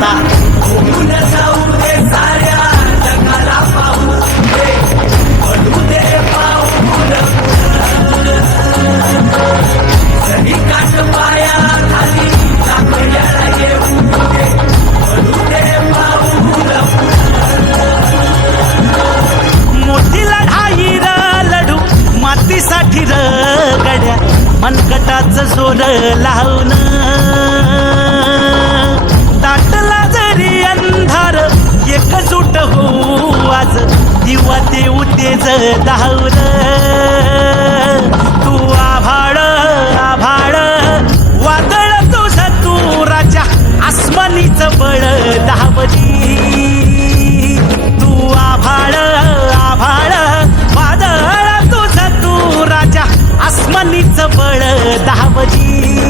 आता मोठी लढाई र लढू मातीसाठी र गड्या मनगटाचं जोर लावून दाटला जरी अंधार एकजूट होऊ आज दिवा देऊ तेज धावून तू आभाळ आभाळ वादळ तुझं तू राजा आसमानीचं बळ धावली तू आभाळ आभाळ वादळ तुझं तू राजा आसमानीचं बळ धावली